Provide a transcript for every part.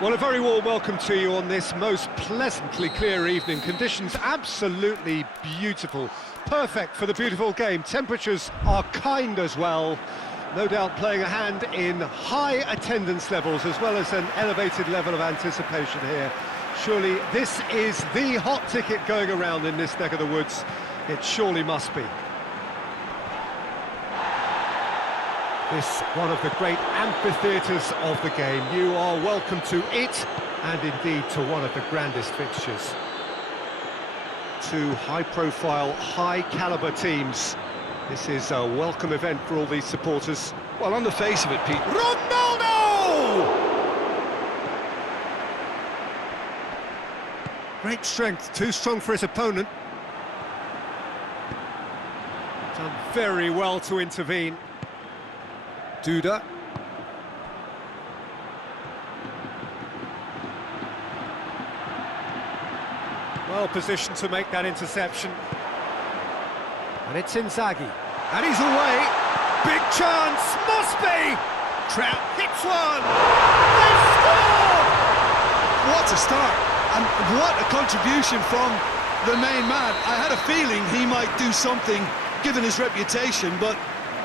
Well, a very warm welcome to you on this most pleasantly clear evening. Conditions absolutely beautiful. Perfect for the beautiful game. Temperatures are kind as well. No doubt playing a hand in high attendance levels as well as an elevated level of anticipation here. Surely this is the hot ticket going around in this neck of the woods. It surely must be. This one of the great amphitheatres of the game. You are welcome to it, and indeed to one of the grandest fixtures. Two high-profile, high-caliber teams. This is a welcome event for all these supporters. Well, on the face of it, Pete... Ronaldo! Great strength, too strong for his opponent. Done very well to intervene. Duda. Well positioned to make that interception. And it's Inzaghi. And he's away. Big chance, must be! Trout hits one! They score! What a start! And what a contribution from the main man. I had a feeling he might do something, given his reputation, but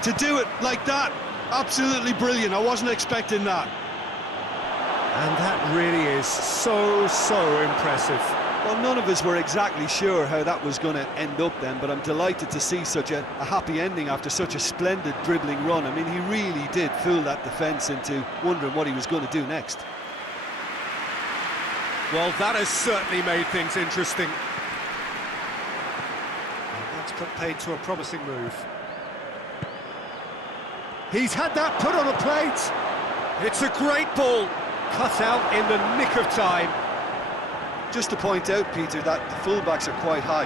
to do it like that, absolutely brilliant. I wasn't expecting that. And that really is so impressive. Well, none of us were exactly sure how that was going to end up then, but I'm delighted to see such a happy ending after such a splendid dribbling run. I mean, he really did fool that defence into wondering what he was going to do next. Well, that has certainly made things interesting. And that's put paid to a promising move. He's had that put on a plate. It's a great ball, cut out in the nick of time. Just to point out, Peter, that the fullbacks are quite high.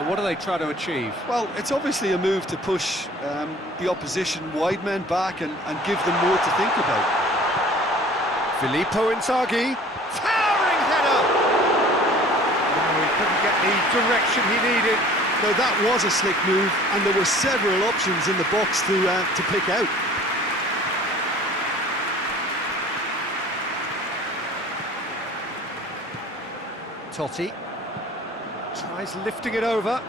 And what do they try to achieve? Well, it's obviously a move to push the opposition wide men back and give them more to think about. Filippo Inzaghi, towering header! Oh, he couldn't get the direction he needed. No, that was a slick move, and there were several options in the box to pick out. Totti tries lifting it over.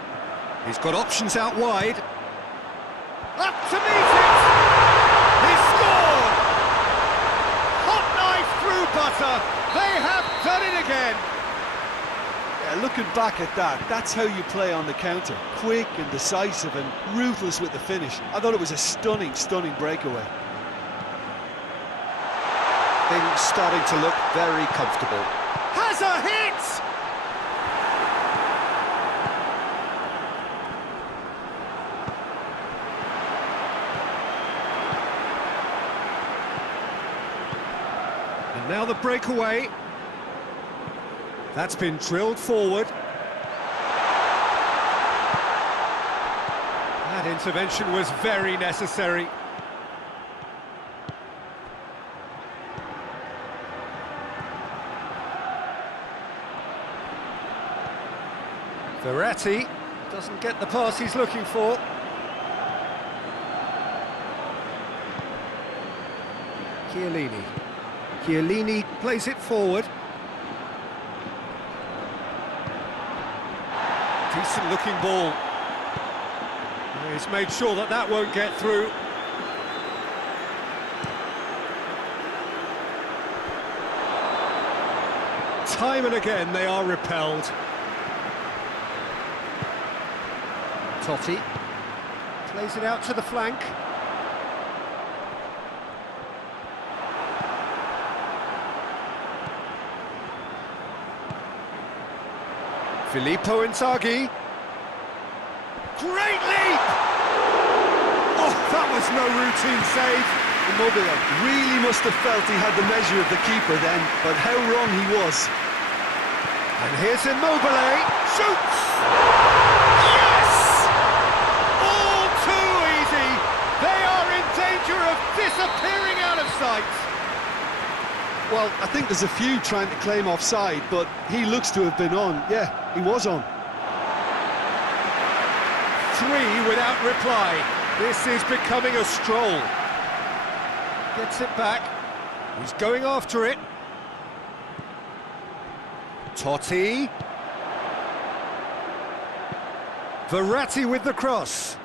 He's got options out wide. Up to meet it! He scored! Hot knife through butter. They have done it again. Yeah, looking back at that, that's how you play on the counter. Quick and decisive and ruthless with the finish. I thought it was a stunning breakaway. Things starting to look very comfortable. Has a hit! And now the breakaway. That's been drilled forward. That intervention was very necessary. Verratti doesn't get the pass he's looking for. Chiellini plays it forward. Decent looking ball. He's made sure that that won't get through. Time and again they are repelled. Totti plays it out to the flank. Filippo Inzaghi. Great leap! Oh, that was no routine save. Immobile really must have felt he had the measure of the keeper then, but how wrong he was. And here's Immobile. Shoots! Yes! All too easy. They are in danger of disappearing out of sight. Well, I think there's a few trying to claim offside, but he looks to have been on. Yeah, he was on. 3 without reply. This is becoming a stroll. Gets it back. He's going after it. Totti. Verratti with the cross.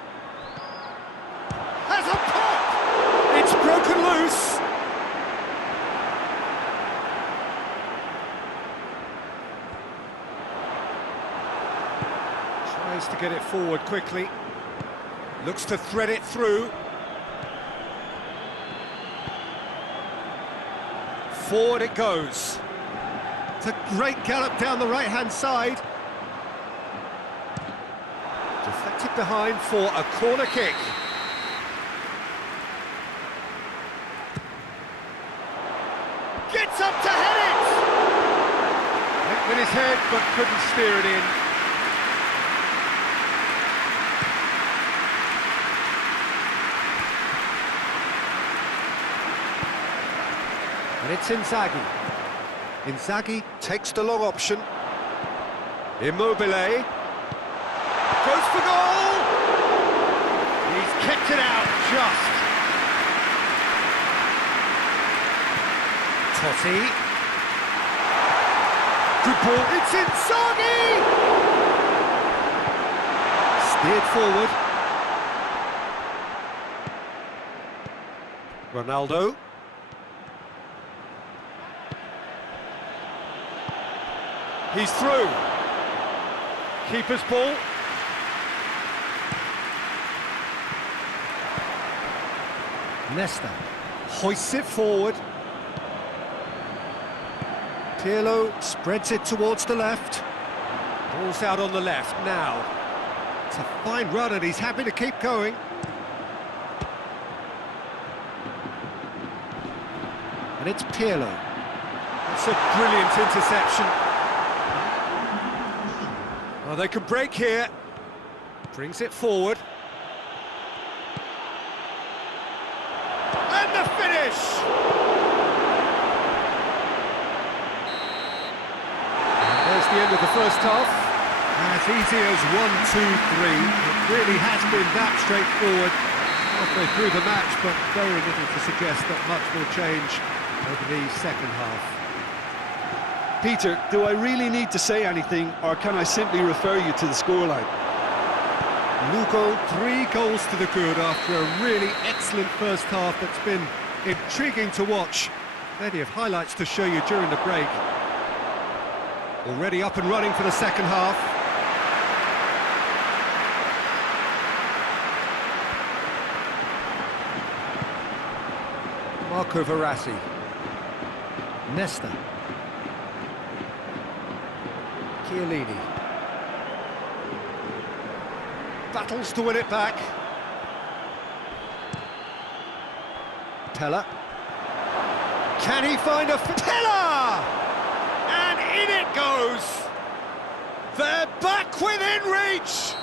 Has a pop! It's broken loose. Tries to get it forward quickly. Looks to thread it through. Forward it goes. It's a great gallop down the right-hand side. Deflected behind for a corner kick. Gets up to head it! Hit with his head, but couldn't steer it in. And it's Inzaghi. Inzaghi takes the long option. Immobile. Goes for goal! He's kept it out just. Totti. Good ball. It's Inzaghi! Steered forward. Ronaldo. He's through. Keeper's ball. Nesta hoists it forward. Pirlo spreads it towards the left. Ball's out on the left now. It's a fine run and he's happy to keep going. And it's Pirlo. It's a brilliant interception. Well, they could break here. Brings it forward. And the finish! And there's the end of the first half. As easy as 1, 2, 3. It really has been that straightforward halfway through the match, but very little to suggest that much will change over the second half. Peter, do I really need to say anything, or can I simply refer you to the scoreline? Lugo, 3 goals to the good after a really excellent first half that's been intriguing to watch. Plenty of highlights to show you during the break. Already up and running for the second half. Marco Verratti. Nesta. Chiellini. Battles to win it back. Pella. Can he find a... Pella! And in it goes! They're back within reach!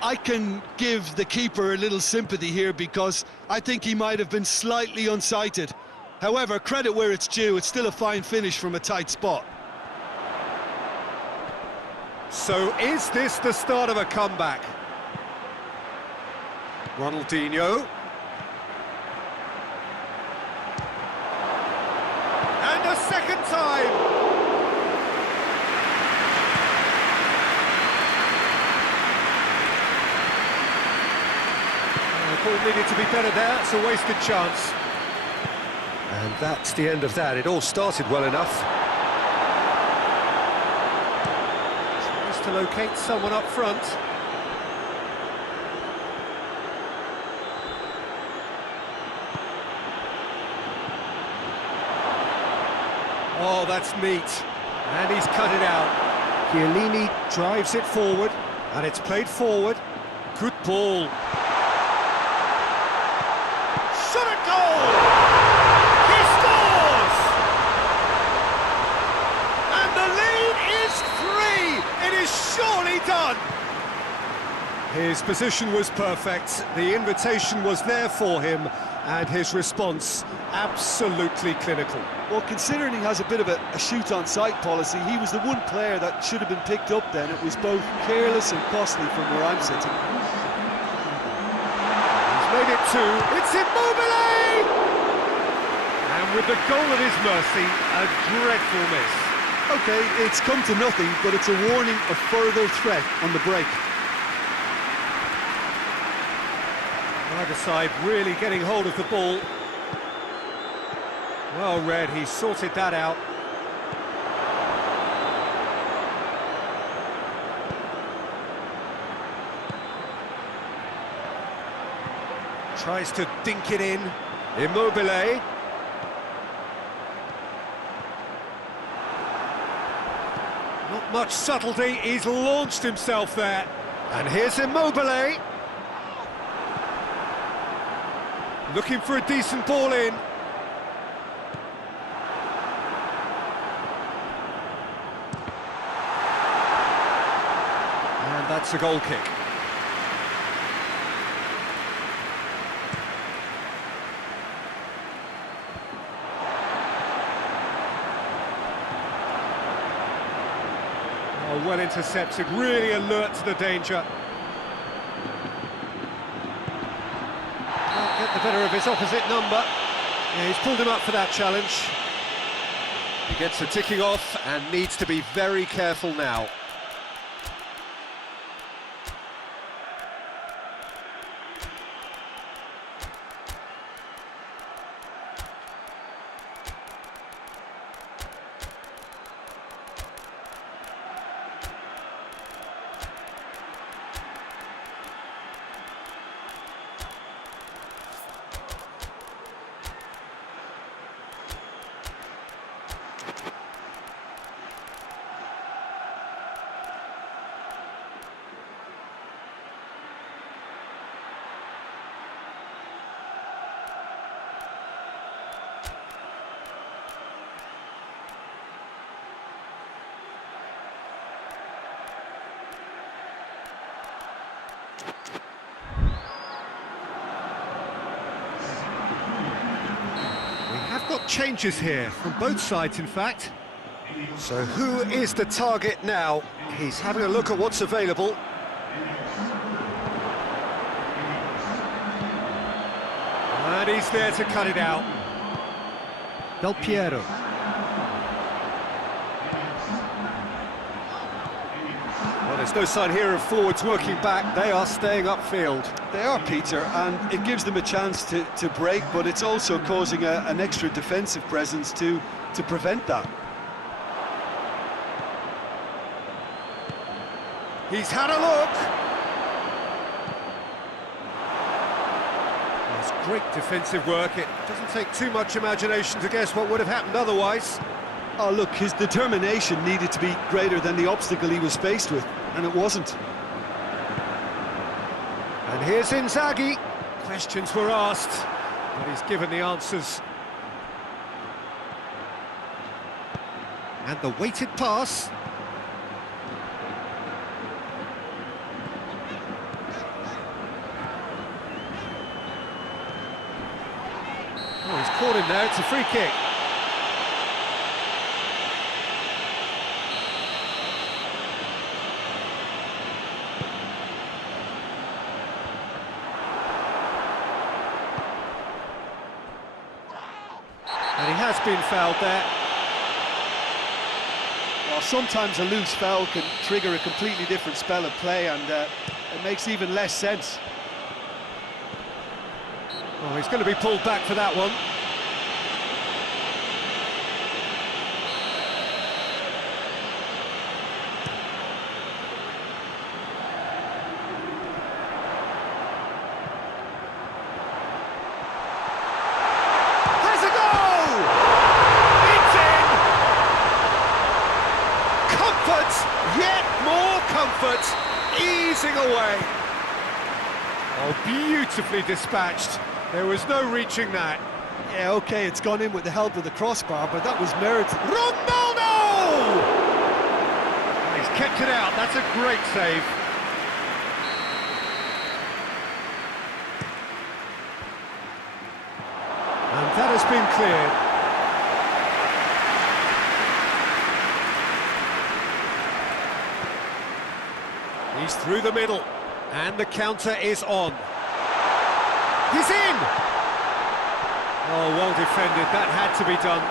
I can give the keeper a little sympathy here because I think he might have been slightly unsighted. However, credit where it's due, it's still a fine finish from a tight spot. So is this the start of a comeback? Ronaldinho. And a second time! The ball needed to be better there, it's a wasted chance. And that's the end of that. It all started well enough. To locate someone up front. Oh, that's neat. And he's cut it out. Chiellini drives it forward, and it's played forward. Good ball. Shot at goal! He scores! And the lead is 3! It is surely done! His position was perfect, the invitation was there for him, and his response absolutely clinical. Well, considering he has a bit of a shoot-on-sight policy, he was the one player that should have been picked up then. It was both careless and costly from where I'm sitting. He's made it 2, it's Immobile! And with the goal at his mercy, a dreadful miss. Okay, it's come to nothing, but it's a warning of further threat on the break. Either side really getting hold of the ball. Well read, he sorted that out. Tries to dink it in. Immobile. Not much subtlety, he's launched himself there. And here's Immobile. Looking for a decent ball in. And that's a goal kick. Oh, well intercepted, really alert to the danger. Can't get the better of his opposite number. Yeah, he's pulled him up for that challenge. He gets a ticking off and needs to be very careful now. Got changes here from both sides, in fact. So who is the target now? He's having a look at what's available. And he's there to cut it out. Del Piero. Well, there's no sign here of forwards working back. They are staying upfield. They are, Peter, and it gives them a chance to break, but it's also causing an extra defensive presence to prevent that. He's had a look. That's great defensive work. It doesn't take too much imagination to guess what would have happened otherwise. Oh, look, his determination needed to be greater than the obstacle he was faced with, and it wasn't. And here's Inzaghi. Questions were asked, but he's given the answers. And the weighted pass. Oh, he's caught him there, it's a free kick. And he has been fouled there. Well, sometimes a loose foul can trigger a completely different spell of play, and it makes even less sense. Oh, he's going to be pulled back for that one. Yet more comfort, easing away. Oh, beautifully dispatched. There was no reaching that. Yeah, OK, it's gone in with the help of the crossbar, but that was merited. Ronaldo! He's kept it out, that's a great save. And that has been cleared. He's through the middle, and the counter is on. He's in! Oh, well defended, that had to be done.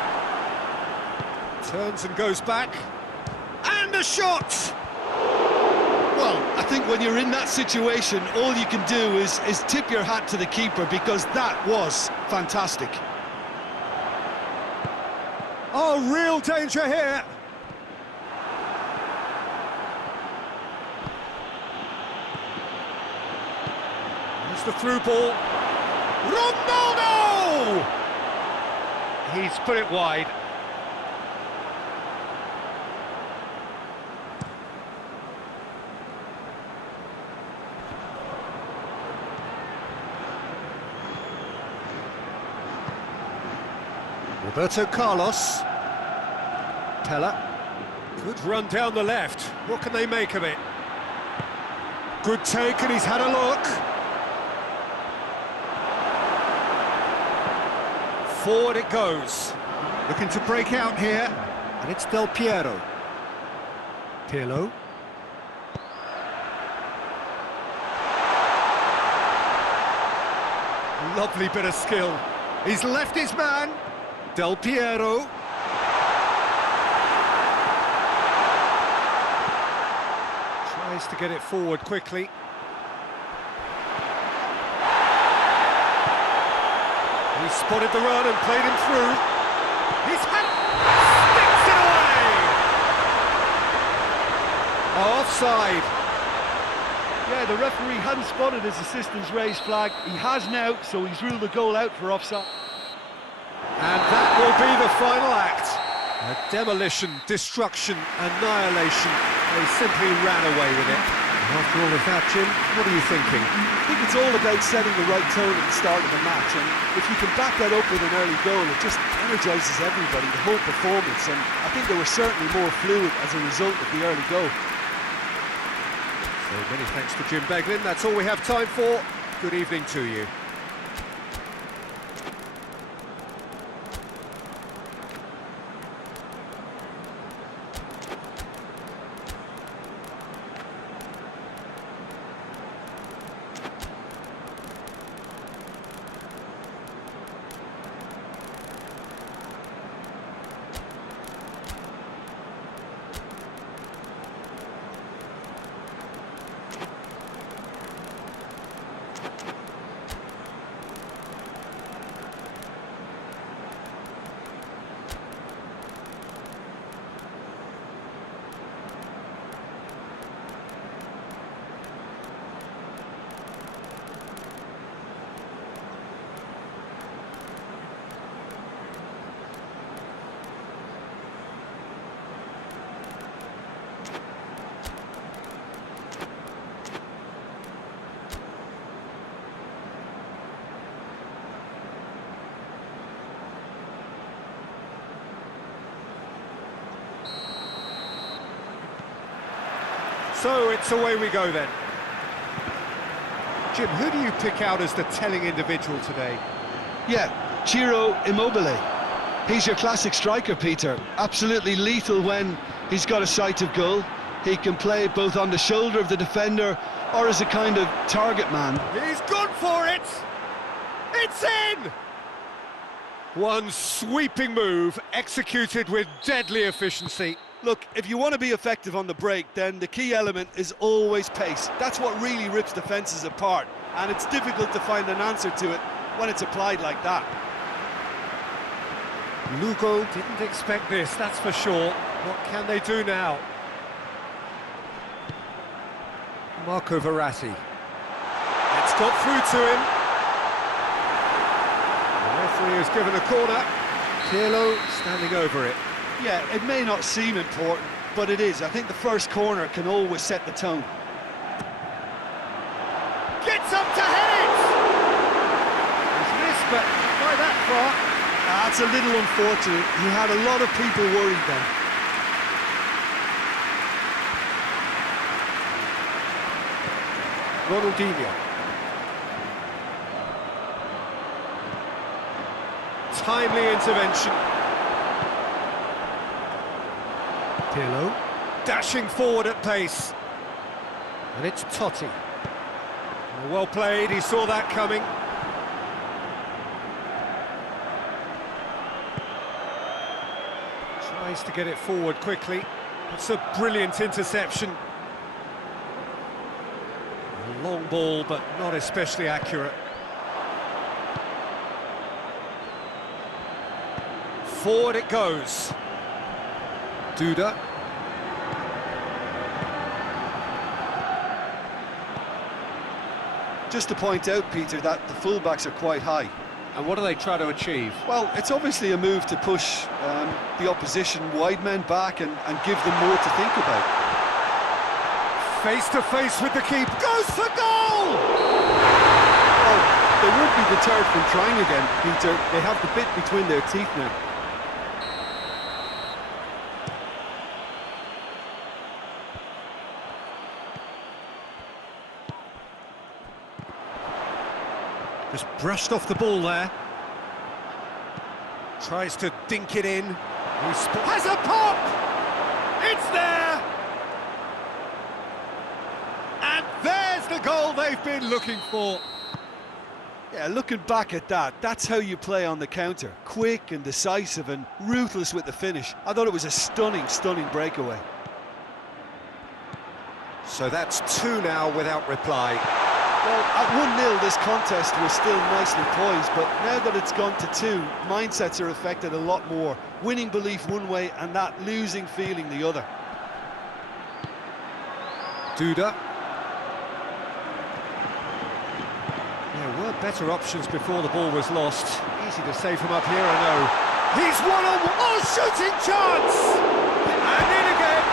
Turns and goes back. And a shot! Well, I think when you're in that situation, all you can do is tip your hat to the keeper, because that was fantastic. Oh, real danger here. Here's the through ball. Ronaldo! He's put it wide. Roberto Carlos. Pella. Good run down the left. What can they make of it? Good take, and he's had a look. Forward it goes. Looking to break out here. And it's Del Piero. Pirlo. Lovely bit of skill. He's left his man. Del Piero. Tries to get it forward quickly. He spotted the run and played him through. He's had... sticks it away! Offside. Yeah, the referee hadn't spotted his assistant's raised flag. He has now, so he's ruled the goal out for offside. And that will be the final act. A demolition, destruction, annihilation. They simply ran away with it. After all of that, Jim, what are you thinking? I think it's all about setting the right tone at the start of the match, and if you can back that up with an early goal, it just energises everybody, the whole performance, and I think they were certainly more fluid as a result of the early goal. So many thanks to Jim Beglin. That's all we have time for. Good evening to you. So it's away we go then. Jim, who do you pick out as the telling individual today? Yeah, Ciro Immobile. He's your classic striker, Peter. Absolutely lethal when he's got a sight of goal. He can play both on the shoulder of the defender or as a kind of target man. He's gone for it! It's in! One sweeping move, executed with deadly efficiency. Look, if you want to be effective on the break, then the key element is always pace. That's what really rips defences apart, and it's difficult to find an answer to it when it's applied like that. Lugo didn't expect this, that's for sure. What can they do now? Marco Verratti. It's got through to him. The referee has given a corner. Pirlo standing over it. Yeah, it may not seem important, but it is. I think the first corner can always set the tone. Gets up to head it! He's missed, but not by that far. That's a little unfortunate. He had a lot of people worried then. Ronaldinho. Timely intervention. Pirlo, dashing forward at pace. And it's Totti. Well played, he saw that coming. Tries to get it forward quickly. It's a brilliant interception. A long ball, but not especially accurate. Forward it goes. Duda. Just to point out, Peter, that the fullbacks are quite high. And what do they try to achieve? Well, it's obviously a move to push the opposition wide men back and give them more to think about. Face to face with the keeper, goes for goal! Oh, they won't be deterred from trying again, Peter. They have the bit between their teeth now. Just brushed off the ball there. Tries to dink it in. Has a pop! It's there! And there's the goal they've been looking for. Yeah, looking back at that, that's how you play on the counter. Quick and decisive and ruthless with the finish. I thought it was a stunning, stunning breakaway. So that's 2 now without reply. Well, at 1-0 this contest was still nicely poised, but now that it's gone to 2, mindsets are affected a lot more. Winning belief one way and that losing feeling the other. Duda. There were better options before the ball was lost. Easy to say from up here, I know. He's one on one. Oh, shooting chance! And in again.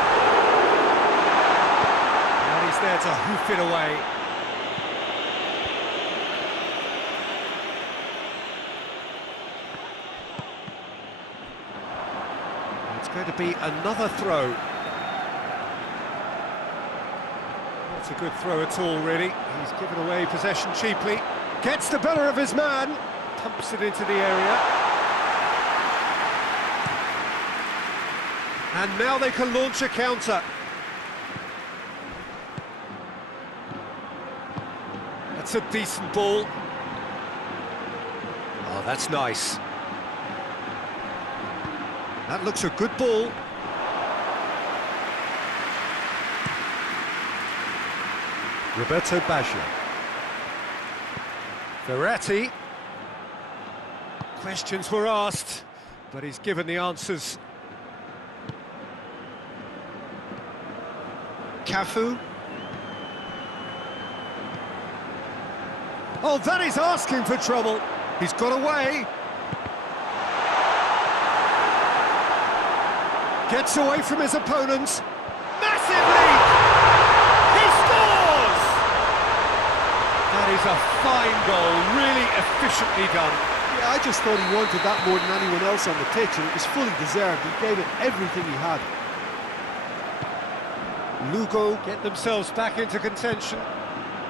And he's there to hoof it away. It's going to be another throw. Not a good throw at all, really. He's given away possession cheaply. Gets the better of his man. Pumps it into the area. And now they can launch a counter. That's a decent ball. Oh, that's nice. That looks a good ball. Roberto Baggio. Verratti. Questions were asked, but he's given the answers. Cafu. Oh, that is asking for trouble. He's got away. Gets away from his opponents. Massive lead! He scores! That is a fine goal, really efficiently done. Yeah, I just thought he wanted that more than anyone else on the pitch, and it was fully deserved. He gave it everything he had. Lugo get themselves back into contention.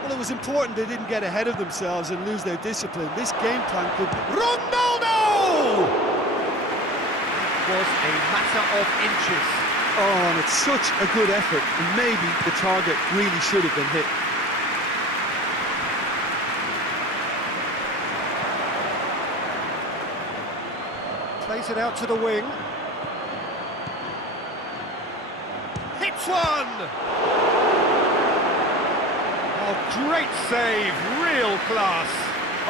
Well, it was important they didn't get ahead of themselves and lose their discipline. This game plan could... Ronaldo! Was a matter of inches. Oh, and it's such a good effort, and maybe the target really should have been hit. Plays it out to the wing. Hits one! Oh, great save, real class.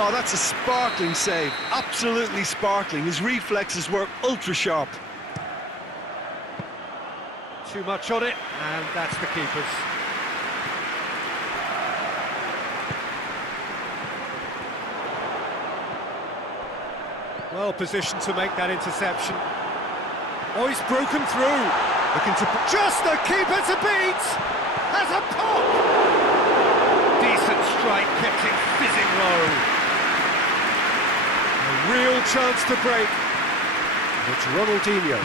Oh, that's a sparkling save, absolutely sparkling. His reflexes were ultra sharp. Too much on it, and that's the keeper's. Well positioned to make that interception. Oh, he's broken through. Looking to... Just the keeper to beat! Has a pop! Decent strike, kept it fizzing low. A real chance to break. It's Ronaldinho.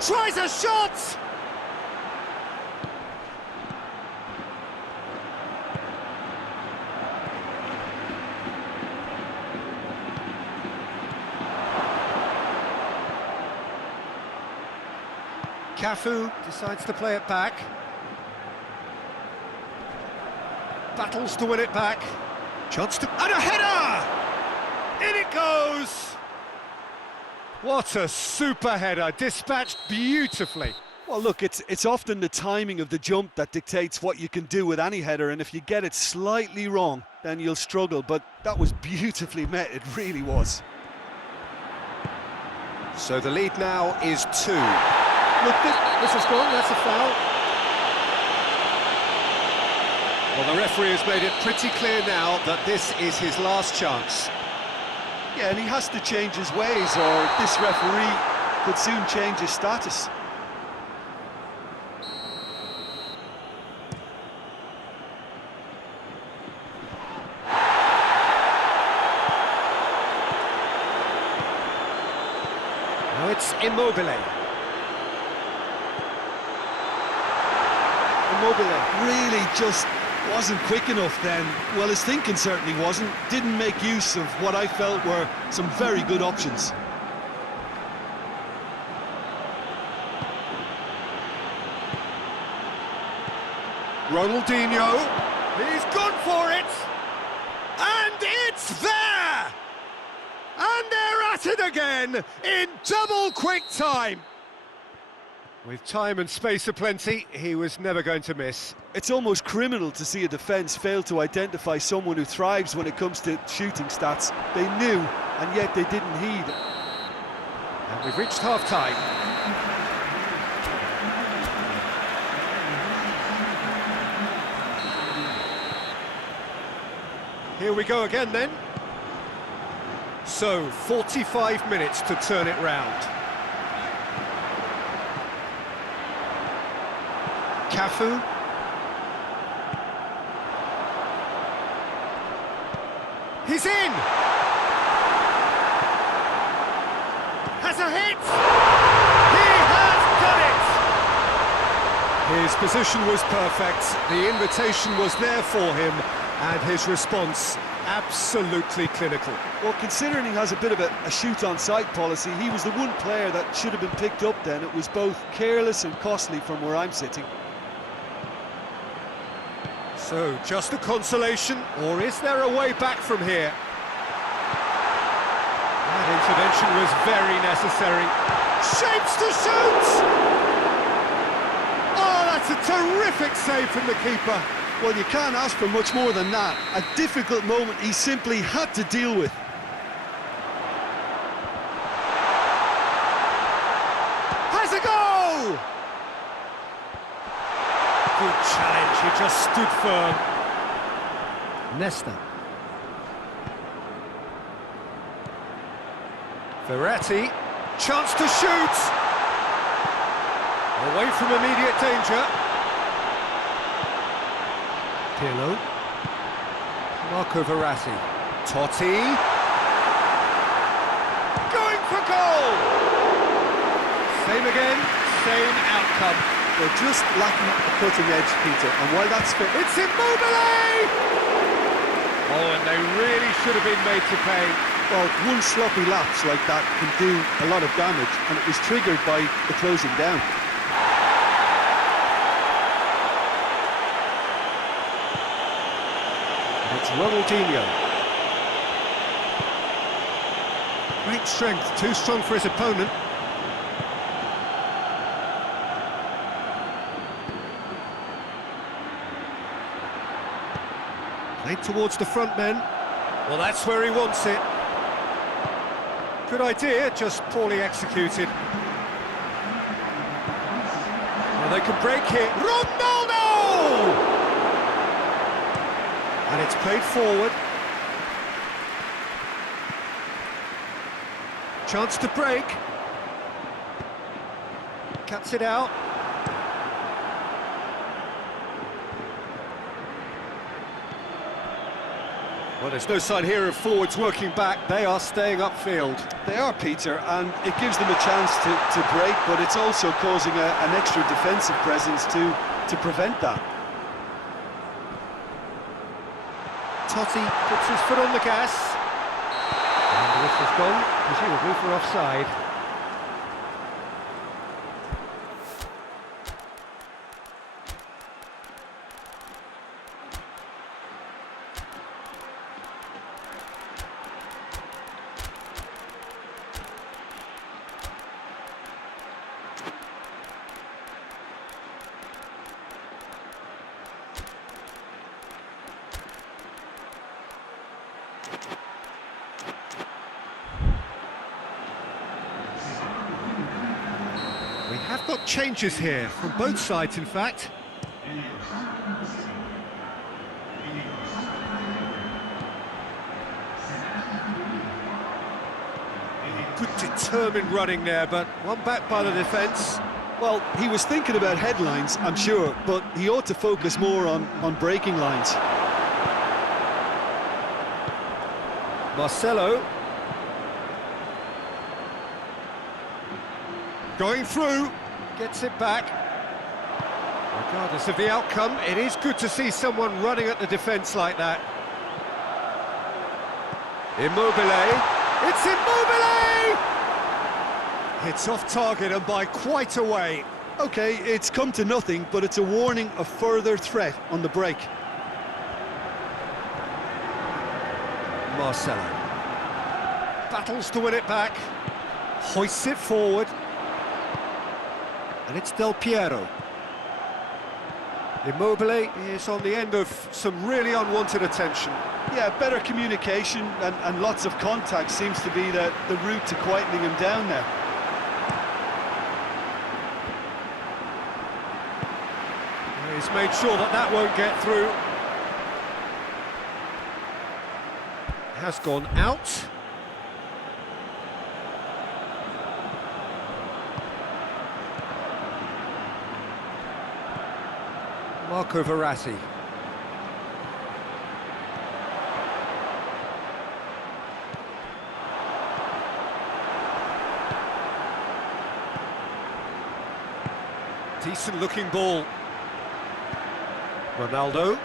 Tries a shot! Cafu decides to play it back. Battles to win it back. Chance to... And a header! In it it goes! What a super header, dispatched beautifully. Well, look, it's often the timing of the jump that dictates what you can do with any header, and if you get it slightly wrong, then you'll struggle, but that was beautifully met, it really was. So the lead now is 2. Look, this is gone, that's a foul. Well, the referee has made it pretty clear now that this is his last chance. Yeah, and he has to change his ways, or this referee could soon change his status. Now it's Immobile. Immobile really just wasn't quick enough then. Well, his thinking certainly wasn't. Didn't make use of what I felt were some very good options. Ronaldinho, he's gone for it, and it's there! And they're at it again, in double quick time! With time and space aplenty, he was never going to miss. It's almost criminal to see a defence fail to identify someone who thrives when it comes to shooting stats. They knew, and yet they didn't heed. And we've reached half-time. Here we go again then. So, 45 minutes to turn it round. Cafu. He's in! Has a hit! He has done it! His position was perfect, the invitation was there for him, and his response absolutely clinical. Well, considering he has a bit of a shoot-on-sight policy, he was the one player that should have been picked up then. It was both careless and costly from where I'm sitting. So, just a consolation, or is there a way back from here? That intervention was very necessary. Shapes to shoot! Oh, that's a terrific save from the keeper. Well, you can't ask for much more than that. A difficult moment he simply had to deal with. Has a go! Good challenge, he just stood firm. Nesta. Verratti, chance to shoot! Away from immediate danger. Pirlo. Marco Verratti. Totti. Going for goal! Same again, same outcome. They're just lacking a cutting edge, Peter, and while that's fit... It's Immobile! Oh, and they really should have been made to pay. Well, one sloppy lapse like that can do a lot of damage, and it was triggered by the closing down. It's Ronaldinho. Great strength, too strong for his opponent. Played towards the front men. Well, that's where he wants it. Good idea, just poorly executed. Well, they can break here. Ronaldo! And it's played forward. Chance to break. Cuts it out. Well, there's no sign here of forwards working back. They are staying upfield. They are, Peter, and it gives them a chance to break, but it's also causing an extra defensive presence to prevent that. Totti puts his foot on the gas. And the whistle's gone, presumably for offside. Got changes here from both sides, in fact. Good determined running there, but one back by the defence. Well, he was thinking about headlines, I'm sure, but he ought to focus more on breaking lines. Marcelo. Going through, gets it back. Regardless of the outcome, it is good to see someone running at the defence like that. Immobile. It's Immobile! It's off target and by quite a way. OK, it's come to nothing, but it's a warning of further threat on the break. Marcelo. Battles to win it back. Hoists it forward. And it's Del Piero. Immobile is on the end of some really unwanted attention. Yeah, better communication and lots of contact seems to be the route to quietening him down now. He's made sure that that won't get through. Has gone out. Marco Verratti. Decent looking ball. Ronaldo.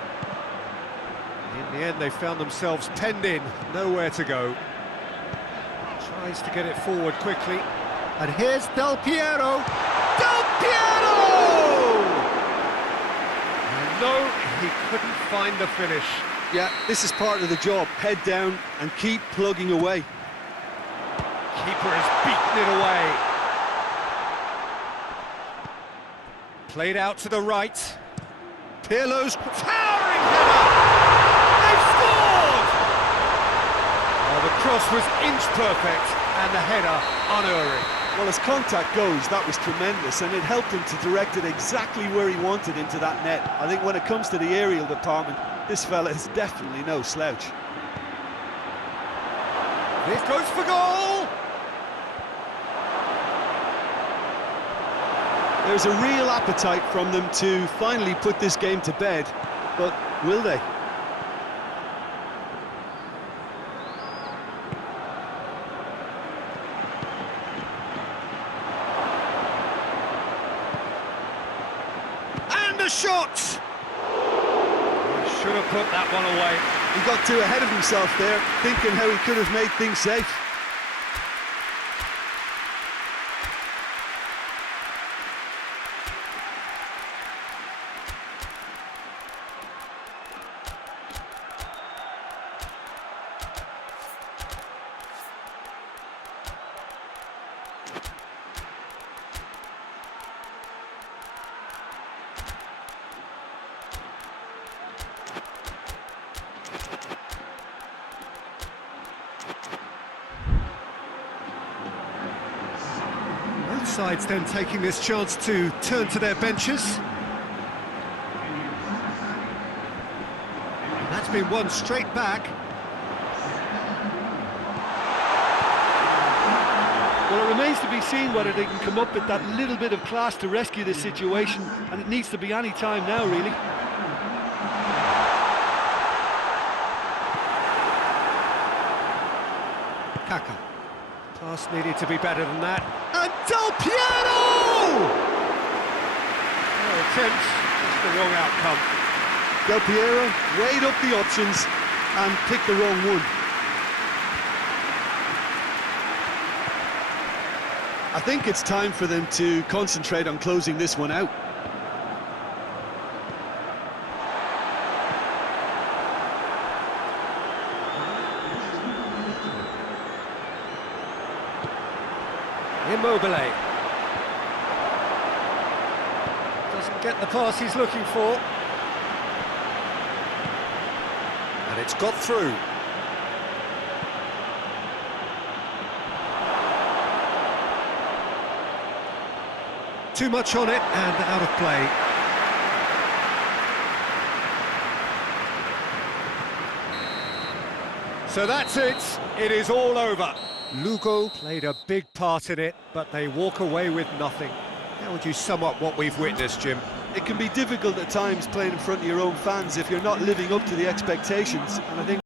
In the end, they found themselves penned in, nowhere to go. Tries to get it forward quickly. And here's Del Piero. Del Piero! And no, he couldn't find the finish. Yeah, this is part of the job. Head down and keep plugging away. Keeper has beaten it away. Played out to the right. Pirlo's towering header! They've scored! Oh, the cross was inch perfect and the header unerring. Well, as contact goes, that was tremendous, and it helped him to direct it exactly where he wanted into that net. I think when it comes to the aerial department, this fella is definitely no slouch. This goes for goal! There's a real appetite from them to finally put this game to bed, but will they? And the shot! Should have put that one away. He got too ahead of himself there, thinking how he could have made things safe. Sides then taking this chance to turn to their benches. And that's been won straight back. Well, it remains to be seen whether they can come up with that little bit of class to rescue this situation, and it needs to be any time now, really. Kaka. Pass needed to be better than that. And Del Piero! No attempt, just the wrong outcome. Del Piero weighed up the options and picked the wrong one. I think it's time for them to concentrate on closing this one out. Immobile. Doesn't get the pass he's looking for. And it's got through. Too much on it and out of play. So that's it. It is all over. Lugo played a big part in it, but they walk away with nothing. How would you sum up what we've witnessed, Jim? It can be difficult at times playing in front of your own fans if you're not living up to the expectations, and I think